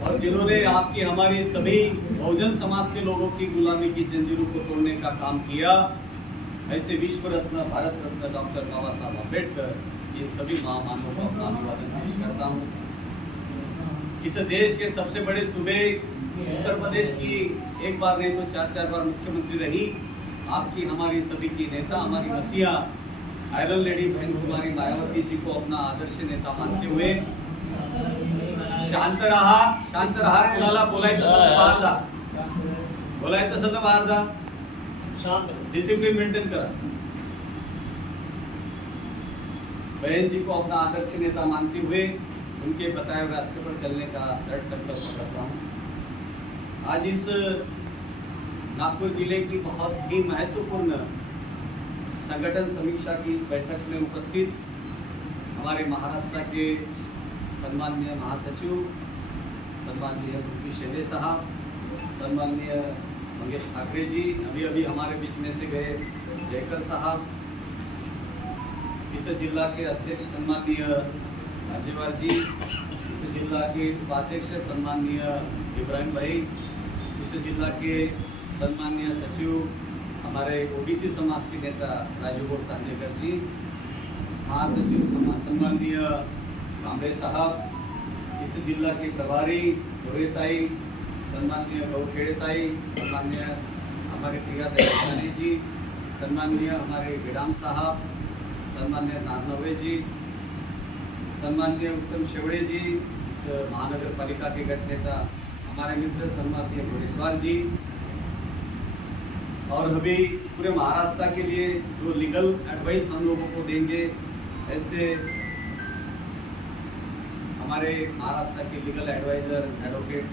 और जिन्होंने आपकी हमारी सभी बहुजन समाज के लोगों की गुलामी की जंजीरों को तोड़ने का काम किया, ऐसे विश्व रत्न भारत रत्न डॉक्टर बाबा साहब अम्बेडकर इन सभी महामानवों को अपना अभिवादन पेश करता हूँ। इस देश के सबसे बड़े सूबे उत्तर प्रदेश की एक बार नहीं तो 4 बार मुख्यमंत्री रही आपकी हमारी सभी की नेता, हमारी मसीहा आयरन लेडी बहन कुमारी मायावती जी को अपना आदर्श नेता मानते हुए शांत रहा कुणाला बोलायचं असेल तर बाहेर जा, बोलायचं असेल तर बाहेर जा, शांत डिसिप्लिन मेंटेन करा। बहन जी को अपना आदर्श नेता मानते हुए उनके बताए हुए रास्ते पर चलने का दृढ़ संकल्प करता हूँ। आज इस नागपुर जिले की बहुत ही महत्वपूर्ण संगठन समीक्षा की इस बैठक में उपस्थित हमारे महाराष्ट्र के सम्माननीय महासचिव सम्माननीय मुफ्ती शेंडे साहब, सम्माननीय मंगेश ठाकरे जी, अभी हमारे बीच में से गए जयकर साहब, इस जिला के अध्यक्ष सम्माननीय राज्यवाल जी, इस जिला के उपाध्यक्ष सम्माननीय इब्राहिम भाई, इस जिला के सम्माननीय सचिव हमारे ओबीसी समाज के नेता राजू गौड़ चांदेकर जी, महासचिव सम्माननीय कांबळे साहब, इस जिला के प्रभारी गोरेताई, सम्माननीय गौखेड़ेताई, सम्माननीय हमारे प्रिया दयानी जी, सम्माननीय हमारे विडाम साहब, सम्माननीय नारनवे जी, सम्माननीय उत्तम शेवड़े जी, इस महानगर पालिका के गठ नेता हमारे मित्र सम्माननीय घोड़ेश्वर जी, और अभी पूरे महाराष्ट्र के लिए जो लीगल एडवाइस हम लोगों को देंगे ऐसे हमारे महाराष्ट्र के लीगल एडवाइजर एडवोकेट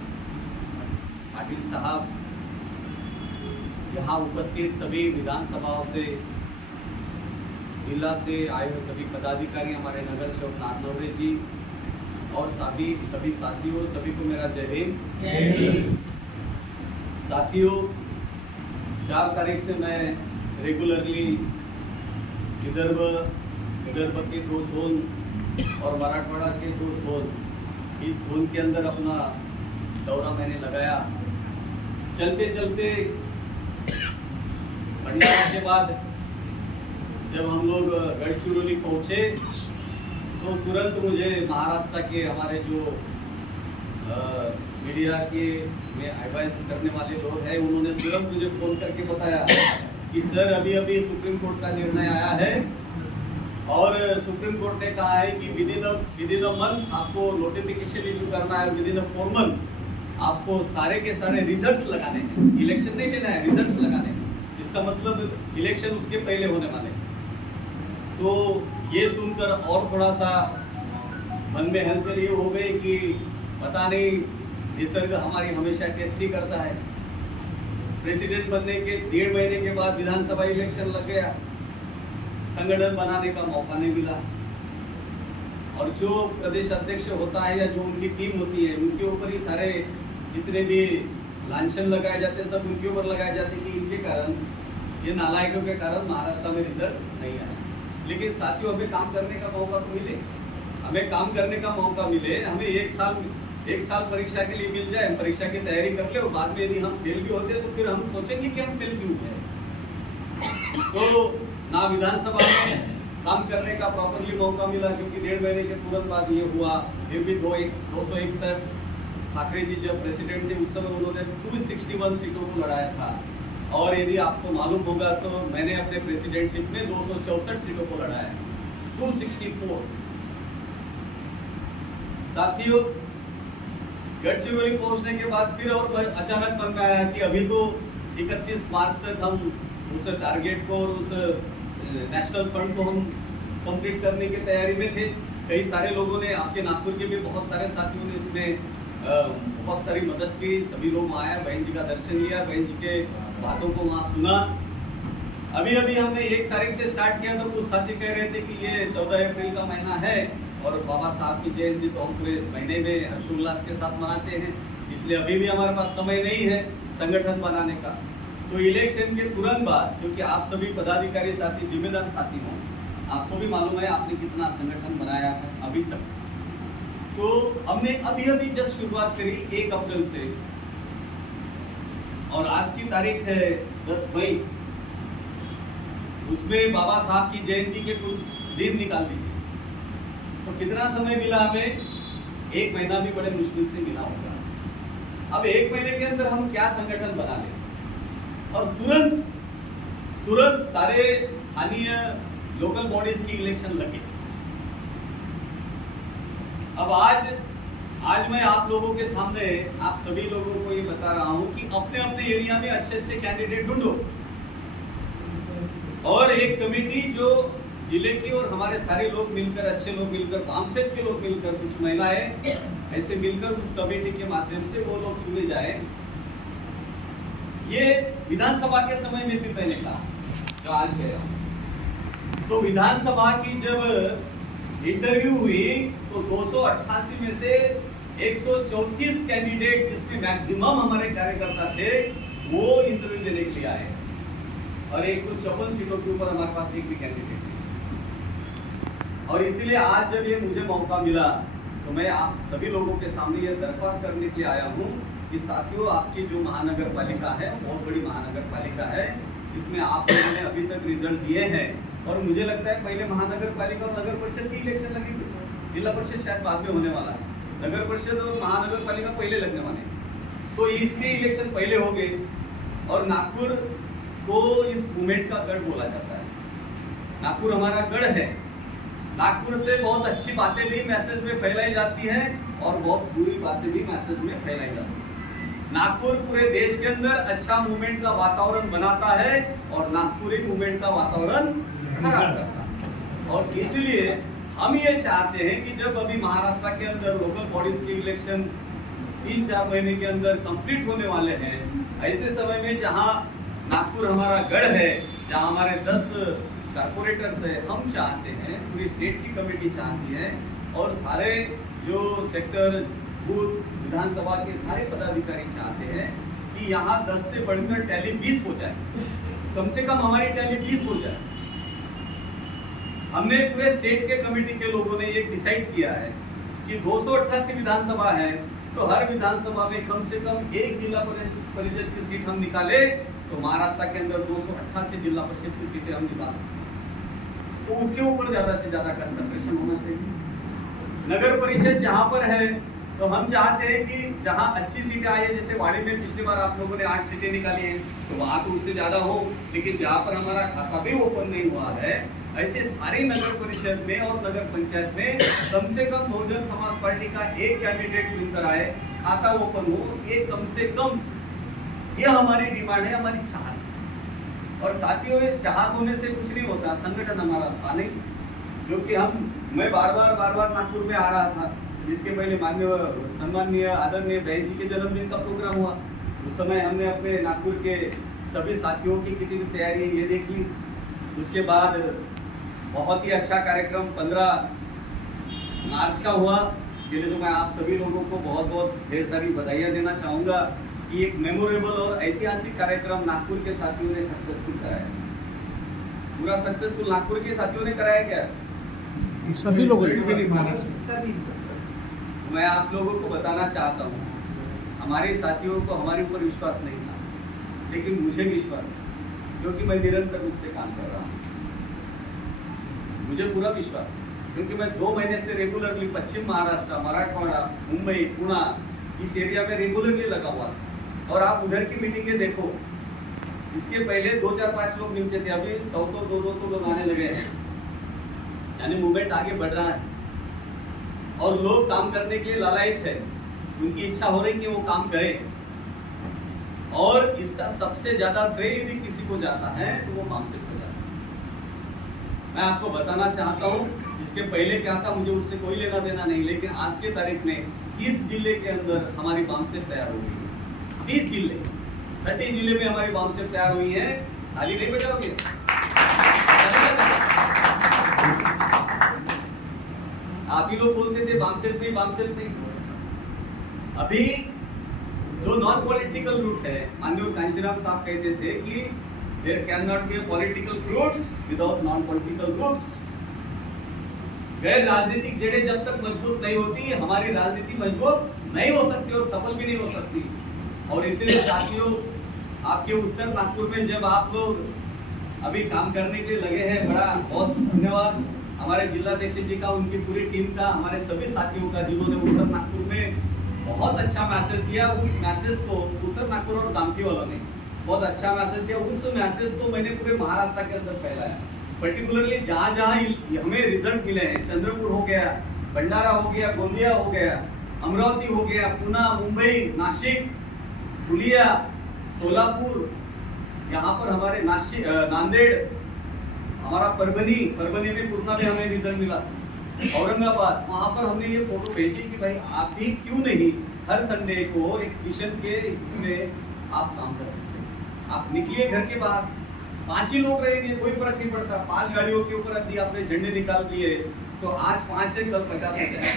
पाटिल साहब, यहाँ उपस्थित सभी विधानसभाओं से जिला से आए हुए सभी पदाधिकारी, हमारे नगर सेवक नारनवे जी और सभी साथियों, सभी को मेरा जय हिंद। साथियों, 4 तारीख से मैं रेगुलरली विदर्भ के 2 जोन और मराठवाड़ा के 2 जोन, इस जोन के अंदर अपना दौरा मैंने लगाया। चलते चलते भंडारा के बाद जब हम लोग गढ़चिरौली पहुँचे तो तुरंत मुझे महाराष्ट्र के हमारे जो मीडिया के में एडवाइस करने वाले लोग हैं, उन्होंने तुरंत मुझे फ़ोन करके बताया कि सर अभी सुप्रीम कोर्ट का निर्णय आया है और सुप्रीम कोर्ट ने कहा है कि विदिन अ मंथ आपको नोटिफिकेशन इशू करना है, विदिन अ 4 मंथ आपको सारे के सारे रिजल्ट्स लगाने हैं, इलेक्शन नहीं देना है, रिजल्ट्स लगाने हैं। इसका मतलब इलेक्शन उसके पहले होने वाले। तो ये सुनकर और थोड़ा सा मन में हलचल ये हो गई कि पता नहीं निसर्ग हमारी हमेशा टेस्ट ही करता है। प्रेसिडेंट बनने के 1.5 महीने के बाद विधानसभा इलेक्शन लग गया, संगठन बनाने का मौका नहीं मिला, और जो प्रदेश अध्यक्ष होता है या जो उनकी टीम होती है उनके ऊपर ही सारे जितने भी लांछन लगाए जाते हैं सब उनके ऊपर लगाए जाते हैं कि इनके कारण, ये नालायकों के कारण महाराष्ट्र में रिजल्ट नहीं आया। लेकिन साथियों, हमें काम करने का मौका तो मिले, हमें काम करने का मौका मिले, हमें एक साल परीक्षा के लिए मिल जाए, हम परीक्षा की तैयारी कर ले और बाद में यदि हम फेल भी होते तो फिर हम सोचेंगे कि हम फेल क्यों हुए। तो ना विधानसभा में काम करने का प्रॉपरली मौका मिला, क्योंकि 1.5 महीने के तुरंत बाद ये हुआ। फिर भी 261 ठाकरे जी जब प्रेसिडेंट थे उस समय उन्होंने 261 सीटों को लड़ाया था, और यदि आपको मालूम होगा तो मैंने अपने प्रेसिडेंटशिप में 264 सीटों को लड़ाया, 264। साथियों, गढ़चिरौली पहुंचने के बाद फिर और अचानक मन में आया कि अभी तो 31 मार्च तक हम उस टारगेट को और उस नेशनल फंड को हम कंप्लीट करने की तैयारी में थे। कई सारे लोगों ने, आपके नागपुर के भी बहुत सारे साथियों ने इसमें बहुत सारी मदद की, सभी लोग वहाँ आए, बहन जी का दर्शन लिया, बहन जी के बातों को वहाँ सुना। अभी हमने 1 तारीख से स्टार्ट किया तो कुछ साथी कह रहे थे कि ये 14 अप्रैल का महीना है और बाबा साहब की जयंती तो हम पूरे महीने में हर्षोल्लास के साथ मनाते हैं, इसलिए अभी भी हमारे पास समय नहीं है संगठन बनाने का। तो इलेक्शन के तुरंत बाद, क्योंकि आप सभी पदाधिकारी साथी जिम्मेदार साथी हों, आपको भी मालूम है आपने कितना संगठन बनाया है अभी तक। तो हमने अभी जस्ट शुरुआत करी 1 अप्रैल से, और आज की तारीख है 10 मई। उसमें बाबा साहब की जयंती के कुछ दिन निकाल दीजिए, तो कितना समय मिला हमें? 1 महीना भी बड़े मुश्किल से मिला होगा। अब 1 महीने के अंदर हम क्या संगठन बना लें, और तुरंत सारे स्थानीय लोकल बॉडीज की इलेक्शन लगे। अब आज मैं आप लोगों के सामने आप सभी लोगों को ये बता रहा हूं कि अपने अपने एरिया में अच्छे कैंडिडेट ढूंढो, और एक कमेटी जो जिले की और हमारे सारे लोग मिलकर, अच्छे लोग मिलकर, बामसेट के लोग मिलकर, कुछ महिलाएं ऐसे मिलकर उस कमेटी के माध्यम से वो लोग चुने जाए। ये विधानसभा के समय में भी मैंने कहा, जो आज गया, तो विधानसभा की जब इंटरव्यू हुई तो 288 में से 134 कैंडिडेट, जिसमें मैक्सिमम हमारे कार्यकर्ता थे, वो इंटरव्यू देने के लिए आए, और 154 सीटों के ऊपर हमारे पास एक भी कैंडिडेट नहीं। और इसलिए आज जब ये मुझे मौका मिला तो मैं आप सभी लोगों के सामने ये दरख्वास्त करने के लिए आया हूँ कि साथियों, आपकी जो महानगर पालिका है बहुत बड़ी महानगर पालिका है, जिसमें आप लोगों ने अभी तक रिजल्ट दिए हैं, और मुझे लगता है पहले महानगर पालिका और नगर परिषद की इलेक्शन लगेगी, जिला परिषद शायद बाद में होने वाला है, नगर परिषद और महानगर पालिका पहले लगने वाले, तो इसके इलेक्शन पहले हो गए। और नागपुर को इस मूवमेंट का गढ़ बोला जाता है। नागपुर हमारा गढ़ है। नागपुर से बहुत अच्छी बातें भी मैसेज में फैलाई जाती हैं, और बहुत बुरी बातें भी मैसेज में फैलाई जाती हैं। नागपुर पूरे देश के अंदर अच्छा मूवमेंट का वातावरण बनाता है, और नागपुरी मूवमेंट का वातावरण खराब करता है। और इसलिए हम ये चाहते हैं कि जब अभी महाराष्ट्र के अंदर लोकल बॉडीज के इलेक्शन 3-4 महीने के अंदर कंप्लीट होने वाले हैं, ऐसे समय में जहां नागपुर हमारा गढ़ है, जहां हमारे 10 कारपोरेटर्स है, हम चाहते हैं, पूरी स्टेट की कमेटी चाहती है, और सारे जो सेक्टर बूथ विधानसभा के सारे पदाधिकारी चाहते हैं कि यहाँ 10 से बढ़कर टैली 20 हो जाए, कम से कम हमारी टैली 20 हो जाए। हमने पूरे स्टेट के कमेटी के लोगों ने ये डिसाइड किया है कि 288 विधानसभा है, तो हर विधानसभा में कम से कम एक जिला परिषद की सीट हम निकाले, तो महाराष्ट्र के अंदर 288 जिला परिषद की सीटें हम निकाल सकते हैं। तो उसके ऊपर ज्यादा से ज्यादा कंसंट्रेशन होना चाहिए। नगर परिषद जहां पर है, तो हम चाहते हैं कि जहां अच्छी सीटें आई है, जैसे वाड़ी में पिछली बार आप लोगों ने 8 सीटें निकाली हैं, तो वहां तो उससे ज्यादा हो, लेकिन जहां पर हमारा खाता भी ओपन नहीं हुआ है, ऐसे सारी नगर परिषद में और नगर पंचायत में कम से कम बहुजन समाज पार्टी का एक कैंडिडेट चुनकर आए, खाता ओपन हो, ये कम से कम, ये हमारी डिमांड है, हमारी चाहत है। और साथियों, चाहत होने से कुछ नहीं होता, संगठन हमारा था नहीं, क्योंकि मैं बार बार नागपुर में आ रहा था। इसके पहले सम्माननीय आदरणीय बहन जी के जन्मदिन का प्रोग्राम हुआ, उस समय हमने अपने नागपुर के सभी साथियों की कितनी तैयारी है ये देख ली। उसके बाद बहुत ही अच्छा कार्यक्रम 15 मार्च का हुआ, के लिए तो मैं आप सभी लोगों को बहुत ढेर सारी बधाइयाँ देना चाहूँगा कि एक मेमोरेबल और ऐतिहासिक कार्यक्रम नागपुर के साथियों ने सक्सेसफुल कराया। पूरा सक्सेसफुल नागपुर के साथियों ने कराया क्या? सभी लोगों मैं आप लोगों को बताना चाहता हूँ, हमारे साथियों को हमारे ऊपर विश्वास नहीं था, लेकिन मुझे विश्वास था, क्योंकि मैं निरंतर रूप से काम कर रहा हूँ। मुझे पूरा विश्वास है, क्योंकि मैं 2 महीने से रेगुलरली पश्चिम महाराष्ट्र, मराठवाड़ा, मुंबई, पुणे, इस एरिया में रेगुलरली लगा हुआ था। और आप उधर की मीटिंगें देखो, इसके पहले 2, 4, 5 लोग मिलते थे, अभी 100, 200 लोग आने लगे हैं, यानी मूवमेंट आगे बढ़ रहा है, और लोग काम करने के लिए लालायित है, उनकी इच्छा हो रही कि वो काम करें। और इसका सबसे ज्यादा श्रेय यदि किसी को जाता है तो वो बामसेट को जाता है। मैं आपको बताना चाहता हूँ, इसके पहले क्या था मुझे उससे कोई लेना देना नहीं, लेकिन आज के तारीख में 30 जिले के अंदर हमारी बामसेट तैयार हो गई है। 30 जिले, 30 जिले में हमारी बामसेट तैयार हुई है। ताली नहीं बजाओगे? आप ही लोग बोलते थे बामसेट नहीं। अभी जो नॉन पॉलिटिकल रूट है, माननीय कांशीराम साहब कहते थे कि there can not be political fruits without non political roots. गैर राजनीतिक जड़ें जब तक मजबूत नहीं होती, हमारी राजनीति मजबूत नहीं हो सकती और सफल भी नहीं हो सकती। और इसलिए साथियों, आपके उत्तर नागपुर में जब आप लोग अभी काम करने के लिए लगे हैं, बड़ा बहुत धन्यवाद हमारे जिलाध्यक्ष जी का, उनकी पूरी टीम का, हमारे सभी साथियों का जिन्होंने उत्तर नागपुर में बहुत अच्छा मैसेज दिया। उस मैसेज को उत्तर नागपुर और कामठी वालों ने बहुत अच्छा मैसेज दिया। उस मैसेज को मैंने पूरे महाराष्ट्र के अंदर फैलाया, पर्टिकुलरली जहाँ जहाँ हमें रिजल्ट मिले हैं, चंद्रपुर हो गया, भंडारा हो गया, गोंदिया हो गया, अमरावती हो गया, पुणे, मुंबई, नासिक, धुलिया, सोलापुर, यहाँ पर हमारे नांदेड़, हमारा परभनी में पूर्णा में हमें रिजल्ट मिला, औरंगाबाद, वहाँ पर हमने ये फोटो भेजी कि भाई आप भी क्यों नहीं हर संडे को एक मिशन के इसमें आप काम कर सकते हैं। आप निकलिए घर के बाहर, 5 ही लोग रहेंगे, कोई फर्क नहीं पड़ता। 5 गाड़ियों के ऊपर यदि आपने झंडे निकाल दिए तो आज 5 से कल 50 हो जाए,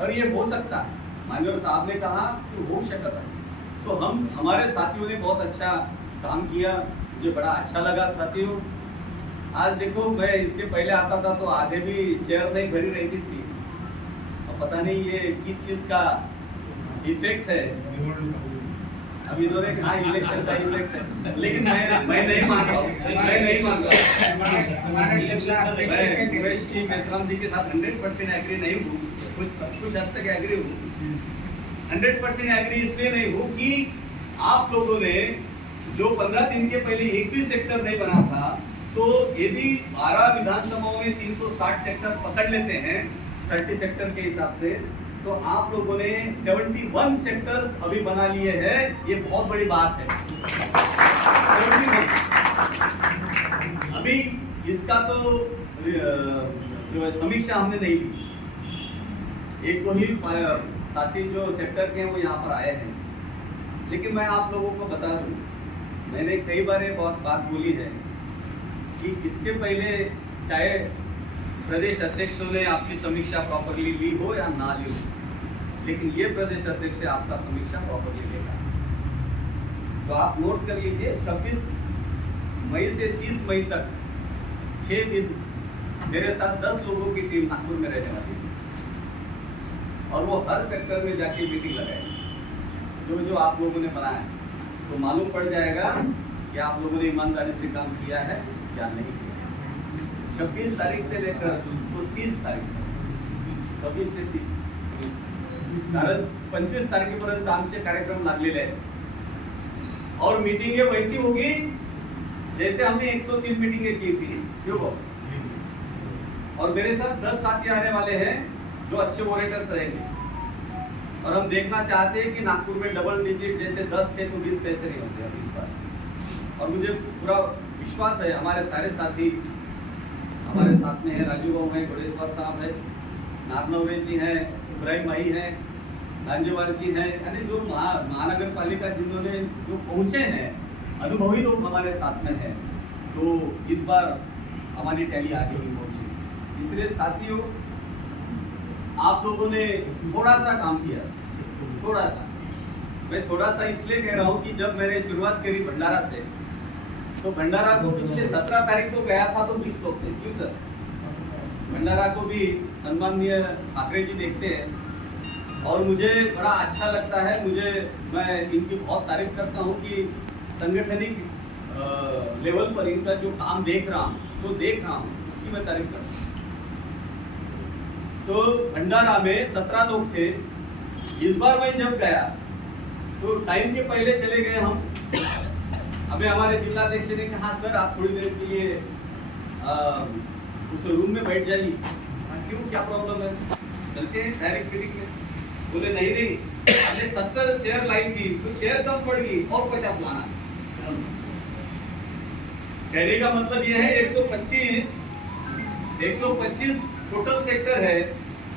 और ये हो सकता है। माननीय साहब ने कहा कि हो सकता है। तो हमारे साथियों ने बहुत अच्छा काम किया, मुझे बड़ा अच्छा लगा साथियों। आज देखो, मैं इसके पहले आता था तो आधे भी चेयर नहीं भरी रहती थी, और पता नहीं ये किस चीज का इफेक्ट है। अब इन्होंने कहा इलेक्शन का इफेक्ट है, लेकिन मैं नहीं मान रहा हूँ, मैं नहीं मान रहा हूँ। मैं उमेश जी मेश्राम जी के साथ 100% एग्री नहीं हूँ, कुछ हद तक एग्री हूँ। 100% एग्री इसलिए नहीं हूँ कि आप लोगों ने जो 15 दिन के पहले एक भी सेक्टर नहीं बना था, तो यदि 12 विधानसभाओं में 360 सेक्टर पकड़ लेते हैं 30 सेक्टर के हिसाब से, तो आप लोगों ने 71 सेक्टर्स अभी बना लिए हैं। ये बहुत बड़ी बात है। 71 अभी इसका तो जो है समीक्षा हमने नहीं की। एक दो ही साथी जो सेक्टर के हैं वो यहाँ पर आए हैं, लेकिन मैं आप लोगों को बता दूं, मैंने कई बार ये बात बोली है कि इसके पहले चाहे प्रदेश अध्यक्षों ने आपकी समीक्षा प्रॉपरली ली हो या ना ली हो, लेकिन ये प्रदेश अध्यक्ष आपका समीक्षा प्रॉपरली लेगा। तो आप नोट कर लीजिए, 26 मई से 30 मई तक 6 दिन मेरे साथ 10 लोगों की टीम नागपुर में रहने वाली है, और वो हर सेक्टर में जाके मीटिंग लगाएगी। जो आप लोगों ने बनाया, तो मालूम पड़ जाएगा कि आप लोगों ने ईमानदारी से काम किया है या नहीं किया। 26 तारीख से लेकर तो 30 तारीख, 26 से 30, कारण 25 तारखेपर्यंत आमचे कार्यक्रम लागलेले आहेत, और मीटिंगें वैसी होगी जैसे हमने 103 मीटिंगें की थी, क्यों? और मेरे साथ 10 साथी आने वाले हैं जो अच्छे वोरेटर्स रहेंगे, और हम देखना चाहते हैं कि नागपुर में डबल डिजिट जैसे 10 थे तो 20 कैसे नहीं होते अभी इस बार। और मुझे पूरा विश्वास है, हमारे सारे साथी हमारे साथ में है, राजू गाँव है, घोड़ेश्वर साहब है, नारनवरे जी हैं, इब्राहिम भाई हैं, लांजेवार जी हैं, यानी जो महानगर पालिका जिन्होंने जो पहुँचे हैं, अनुभवी लोग हमारे साथ में हैं, तो इस बार हमारी टैली आगे नहीं पहुँची। इसलिए साथियों, आप लोगों ने थोड़ा सा काम किया, थोड़ा सा। मैं थोड़ा सा इसलिए कह रहा हूँ कि जब मैंने शुरुआत करी भंडारा से, तो भंडारा को पिछले 17 तारीख को गया था तो 20 लोग थे। क्यों सर? भंडारा को भी सम्माननीय ठाकरे जी देखते हैं, और मुझे बड़ा अच्छा लगता है। मैं इनकी बहुत तारीफ करता हूँ कि संगठनिक लेवल पर इनका जो काम देख रहा हूँ, उसकी मैं तारीफ करता हूँ। तो भंडारा में 17 लोग थे। इस बार मैं जब गया तो टाइम के पहले चले गए हम। हमें हमारे जिलाध्यक्ष ने कहा, सर आप थोड़ी देर के लिए उस रूम में बैठ जाइए। क्यों, क्या प्रॉब्लम है? चलते हैं डायरेक्ट मीटिंग में। बोले नहीं, हमने 70 चेयर लाई थी तो चेयर कम पड़ गई और 50 लाना। कहने का मतलब यह है 125 टोटल सेक्टर है,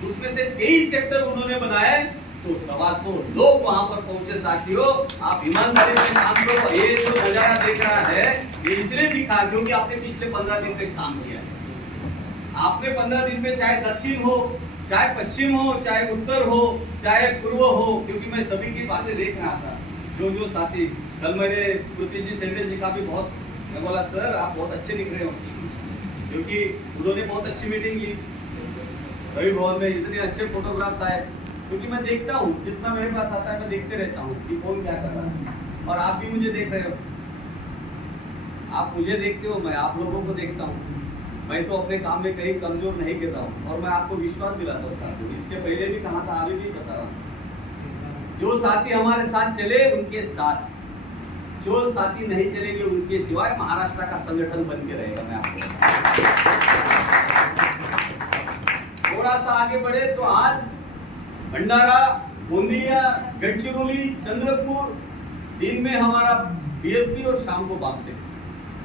उसमें से 23 सेक्टर उन्होंने बनाए, तो 125 लोग वहां पर पहुंचे। साथियों, आप ईमानदारी से काम करो। ये जो नजारा देख रहा है, ये इसलिए दिखा क्योंकि आपने पिछले 15 दिन पे काम किया है। आपने 15 दिन में चाहे दक्षिण हो, चाहे पश्चिम हो, चाहे उत्तर हो, चाहे पूर्व हो, क्योंकि मैं सभी की बातें देख रहा था। जो साथी, कल मैंने पृथ्वी जी सेंडे जी का भी मैं बोला, सर आप बहुत अच्छे दिख रहे हो, क्योंकि उन्होंने बहुत अच्छी मीटिंग ली। रवि भवन में इतने अच्छे फोटोग्राफ्स आए, क्योंकि मैं देखता हूँ जितना मेरे पास आता है मैं देखते रहता हूँ कि कौन क्या कर रहा है। और आप भी मुझे देख रहे हो, आप मुझे देखते हो, मैं आप लोगों को देखता हूँ। मैं तो अपने काम में कहीं कमजोर नहीं गिर रहा हूँ, और मैं आपको विश्वास दिलाता हूँ साथियों, इसके पहले भी कहा था, अभी भी बता रहा हूँ, जो साथी हमारे साथ चले उनके साथ, जो साथी नहीं चलेंगे उनके सिवाय महाराष्ट्र का संगठन बन के रहेगा। मैं आपको थोड़ा सा आगे बढ़े तो आज भंडारा, गोंदिया, गढ़चिरौली, चंद्रपुर, दिन में हमारा बीएसपी और शाम को बामसेफ,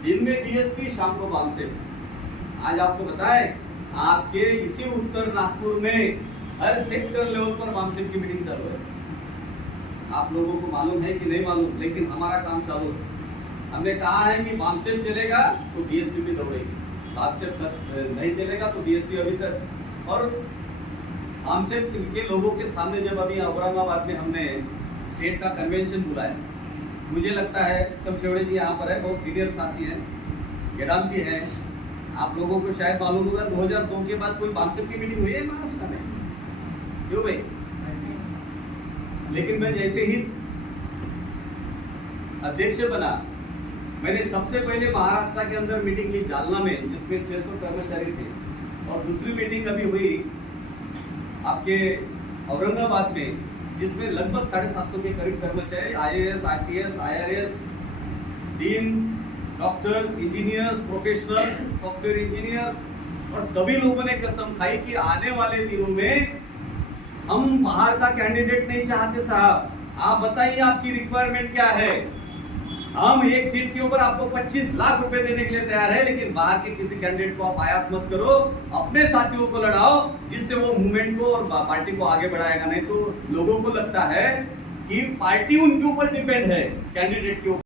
दिन में बीएसपी, शाम को बामसेफ। आज आपको बताएं, आपके इसी उत्तर नागपुर में हर सेक्टर लेवल पर बामसेफ की मीटिंग चालू है। आप लोगों को मालूम है कि नहीं मालूम, लेकिन हमारा काम चालू है। हमने कहा है कि बामसेफ चलेगा तो बीएसपी भी दौड़ेगी, बामसेफ नहीं चलेगा तो बीएसपी अभी तक। और बामसेफ के लोगों के सामने जब अभी औरंगाबाद में हमने स्टेट का कन्वेंशन बुलाया, मुझे लगता है उत्तम शेवड़े जी यहाँ पर है, बहुत सीनियर साथी हैं, गेडाम जी हैं, आप लोगों को शायद मालूम होगा 2002 के बाद कोई बामसेफ की मीटिंग हुई है महाराष्ट्र में? क्यों भाई? लेकिन मैं जैसे ही अध्यक्ष बना, मैंने सबसे पहले महाराष्ट्र के अंदर मीटिंग ली जालना में, जिसमें 600 कर्मचारी थे, और दूसरी मीटिंग अभी हुई आपके औरंगाबाद में, जिसमें लगभग 750 के करीब कर्मचारी, IAS, IPS, IRS, dean, doctors, engineers, professionals, software engineers, और सभी लोगों ने कसम खाई कि आने वाले दिनों में हम बाहर का कैंडिडेट नहीं चाहते साहब, आप बताइए आपकी रिक्वायरमेंट क्या है। हम एक सीट के ऊपर आपको 25 लाख रुपए देने के लिए तैयार है, लेकिन बाहर के किसी कैंडिडेट को आप आयात मत करो, अपने साथियों को लड़ाओ, जिससे वो मूवमेंट को और पार्टी को आगे बढ़ाएगा। नहीं तो लोगों को लगता है कि पार्टी उनके ऊपर डिपेंड है, कैंडिडेट के ऊपर।